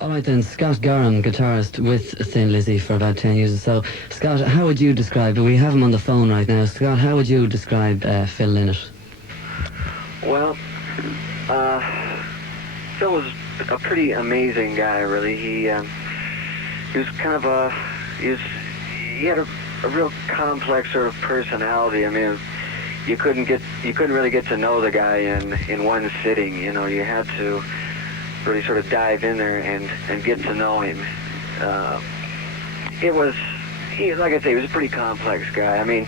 All right then, Scott Gorham, guitarist with Thin Lizzy for about 10 years or so. Scott, how would you describe, we have him on the phone right now. Scott, how would you describe Phil Lynott? Well, Phil was a pretty amazing guy, really. He was kind of he had a real complex sort of personality. I mean, you couldn't really get to know the guy in one sitting. You know, you had to really sort of dive in there and get to know him. Like I say, he was a pretty complex guy. I mean,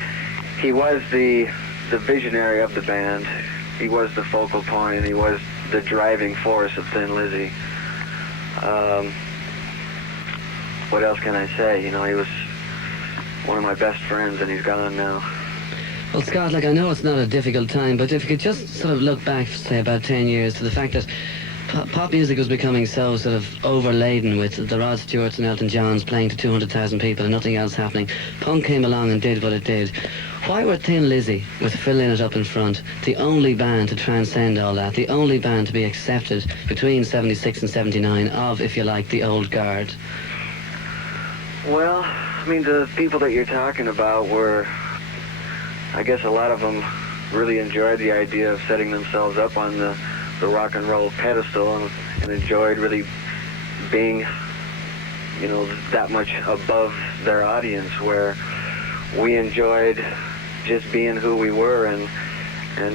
he was the visionary of the band. He was the focal point, and he was the driving force of Thin Lizzy. What else can I say? You know, he was one of my best friends, and he's gone now. Well, Scott, like, I know it's not a difficult time, but if you could just sort of look back, say, about 10 years to the fact that pop music was becoming so sort of overladen with the Rod Stewarts and Elton Johns playing to 200,000 people and nothing else happening. Punk came along and did what it did. Why were Thin Lizzy, with Phil Lynott up in front, the only band to transcend all that, the only band to be accepted between 76 and 79 of, if you like, the old guard? Well, I mean, the people that you're talking about were, I guess a lot of them really enjoyed the idea of setting themselves up on the rock and roll pedestal and enjoyed really being, you know, that much above their audience, where we enjoyed just being who we were and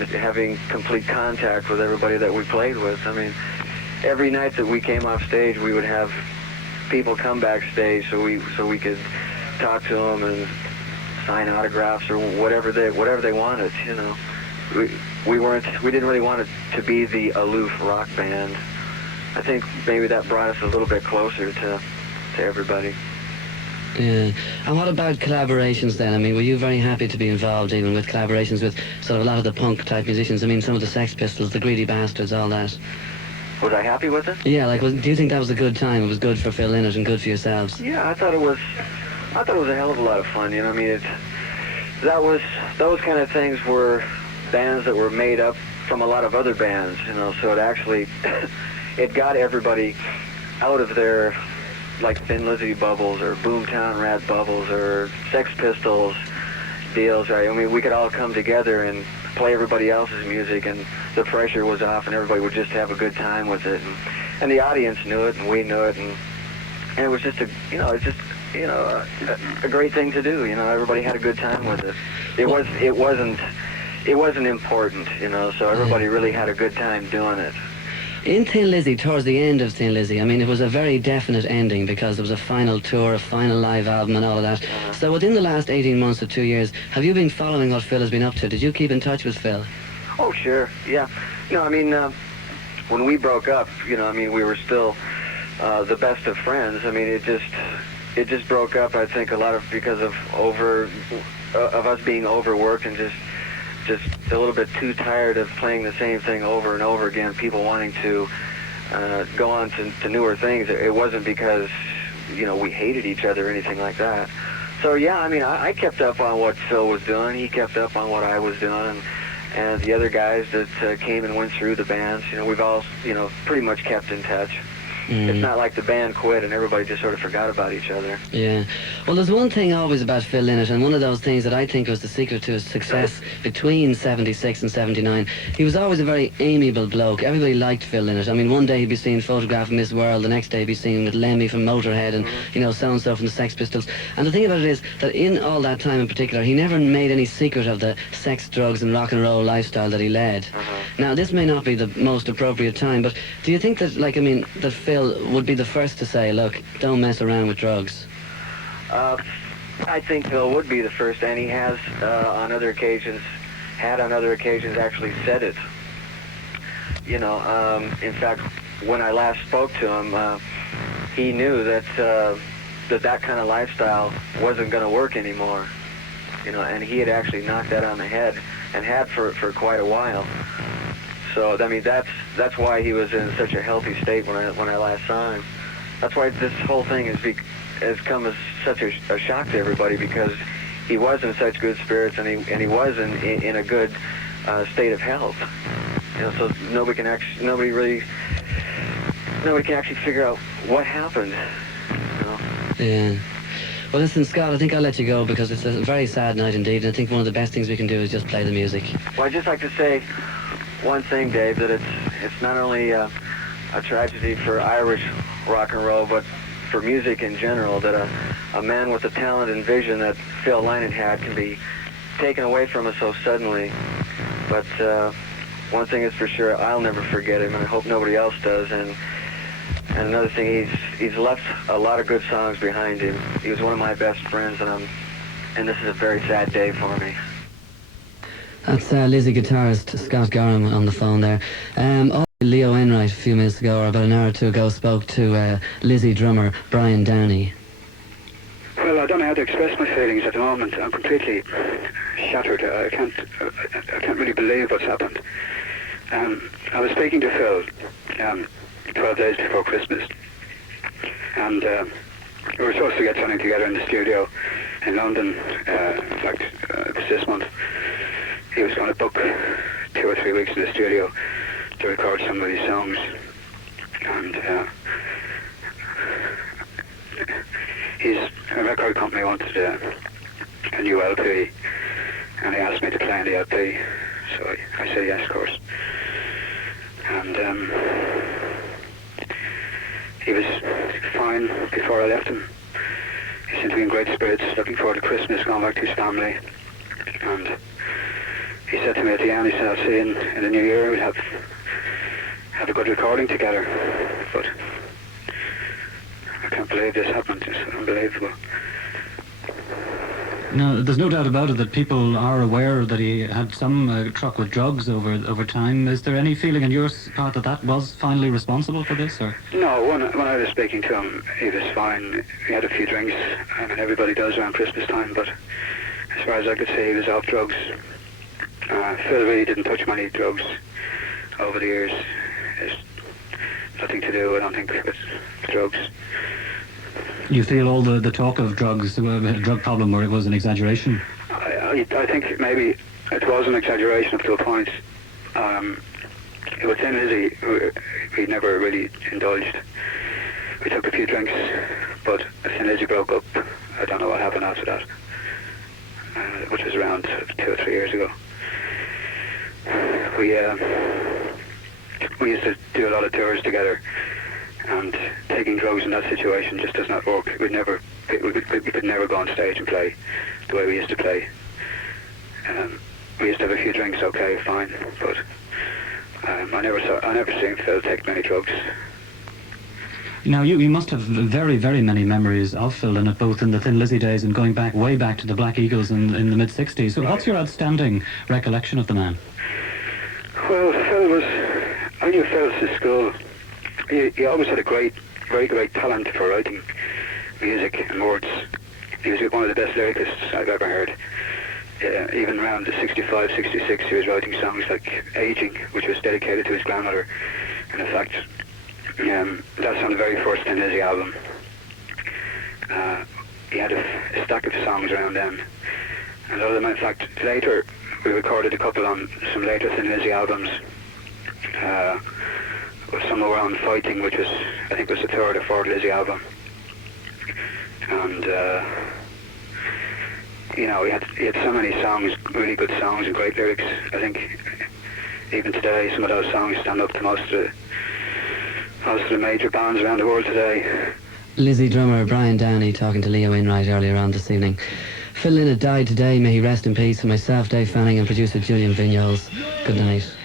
having complete contact with everybody that we played with. I mean, every night that we came off stage, we would have people come backstage so we could talk to them and sign autographs or whatever they wanted, you know. We didn't really want it to be the aloof rock band. I think maybe that brought us a little bit closer to everybody. Yeah. And what about collaborations then? I mean, were you very happy to be involved even with collaborations with sort of a lot of the punk type musicians? I mean, some of the Sex Pistols, the Greedy Bastards, all that. Was I happy with it? Yeah, like, do you think that was a good time? It was good for Phil Lynott and good for yourselves? Yeah, I thought it was a hell of a lot of fun, you know. I mean, those kind of things were bands that were made up from a lot of other bands, you know, so it actually it got everybody out of their, like, Thin Lizzy bubbles or Boomtown Rat bubbles or Sex Pistols deals, right? I mean, we could all come together and play everybody else's music, and the pressure was off, and everybody would just have a good time with it, and the audience knew it, and we knew it, and it was just a great thing to do. You know, everybody had a good time with it. It wasn't important, you know, so everybody really had a good time doing it. In Thin Lizzy, towards the end of Thin Lizzy, I mean, it was a very definite ending because there was a final tour, a final live album and all of that. So within the last 18 months or 2 years, have you been following what Phil has been up to? Did you keep in touch with Phil? Oh, sure, yeah. No, I mean, when we broke up, you know, I mean, we were still the best of friends. I mean, it just broke up, I think, a lot of because of us being overworked and just a little bit too tired of playing the same thing over and over again, people wanting to go on to newer things. It wasn't because, you know, we hated each other or anything like that. So, yeah, I mean, I kept up on what Phil was doing. He kept up on what I was doing. And the other guys that came and went through the bands, you know, we've all, you know, pretty much kept in touch. It's not like the band quit and everybody just sort of forgot about each other. Yeah. Well, there's one thing always about Phil Lynott, and one of those things that I think was the secret to his success between 76 and 79. He was always a very amiable bloke. Everybody liked Phil Lynott. I mean, one day he'd be seen photographing Miss World, the next day he'd be seen with Lemmy from Motorhead and, you know, so-and-so from the Sex Pistols. And the thing about it is that in all that time in particular, he never made any secret of the sex, drugs and rock and roll lifestyle that he led. Now, this may not be the most appropriate time, but do you think that, like, I mean, that Phil would be the first to say, look, don't mess around with drugs? I think Phil would be the first, and he has on other occasions actually said it. You know, in fact, when I last spoke to him, he knew that that kind of lifestyle wasn't going to work anymore. You know, and he had actually knocked that on the head, and had for quite a while. So, I mean, that's why he was in such a healthy state when I last saw him. That's why this whole thing has come as such a shock to everybody, because he was in such good spirits, and he was in a good state of health. You know, so nobody really nobody can actually figure out what happened. You know? Yeah. Well, listen, Scott, I think I'll let you go because it's a very sad night indeed, and I think one of the best things we can do is just play the music. Well, I'd just like to say one thing, Dave, that it's not only a tragedy for Irish rock and roll, but for music in general, that a man with the talent and vision that Phil Lynott had can be taken away from us so suddenly. But one thing is for sure, I'll never forget him, and I hope nobody else does. And another thing, he's left a lot of good songs behind him. He was one of my best friends, and this is a very sad day for me. That's Lizzy guitarist Scott Gorham on the phone there. Leo Enright a few minutes ago, or about an hour or two ago, spoke to Lizzy drummer Brian Downey. Well, I don't know how to express my feelings at the moment. I'm completely shattered. I can't really believe what's happened. I was speaking to Phil 12 days before Christmas, and we were supposed to get something together in the studio in London. In fact, it was this month. He was going to book 2 or 3 weeks in the studio to record some of these songs, and his record company wanted a new LP, and he asked me to play on the LP, so I said yes, of course. And he was fine before I left him. He seemed to be in great spirits, looking forward to Christmas, going back to his family. And he said to me at the end, he said, I'll see you in the new year, we'll have a good recording together. But I can't believe this happened. It's unbelievable. Now, there's no doubt about it that people are aware that he had some truck with drugs over time. Is there any feeling on your part that was finally responsible for this? Or? No, when I was speaking to him, he was fine. He had a few drinks. I mean, everybody does around Christmas time, but as far as I could see, he was off drugs. Phil really didn't touch many drugs over the years. It's nothing to do, I don't think, with drugs. You feel all the talk of drugs, a drug problem, or it was an exaggeration? I think maybe it was an exaggeration up to a point. With Thin Lizzy, we never really indulged. We took a few drinks, but Thin Lizzy broke up. I don't know what happened after that, which was around 2 or 3 years ago. We used to do a lot of tours together, and taking drugs in that situation just does not work. We could never go on stage and play the way we used to play. We used to have a few drinks, okay, fine, but I never seen Phil take many drugs. Now, you must have very, very many memories of Phil Lynott, both in the Thin Lizzy days and going back way back to the Black Eagles in the mid-'60s. So what's your outstanding recollection of the man? Well, I knew Phil since school. He always had a very great talent for writing music and words. He was one of the best lyricists I've ever heard. Even around 65, 66, he was writing songs like Aging, which was dedicated to his grandmother. And in fact, that's on the very first Thin Lizzy album. He had a stack of songs around them. And other than, in fact, later we recorded a couple on some later Thin Lizzy albums. Some were on Fighting, which was, I think, was the 3rd or 4th Lizzy album. And he had so many songs, really good songs and great lyrics. I think even today, some of those songs stand up to most of the major bands around the world today. Lizzy drummer Brian Downey talking to Leo Enright earlier on this evening. Phil Lynott died today, may he rest in peace. And myself, Dave Fanning, and producer Julian Vignoles. Good night.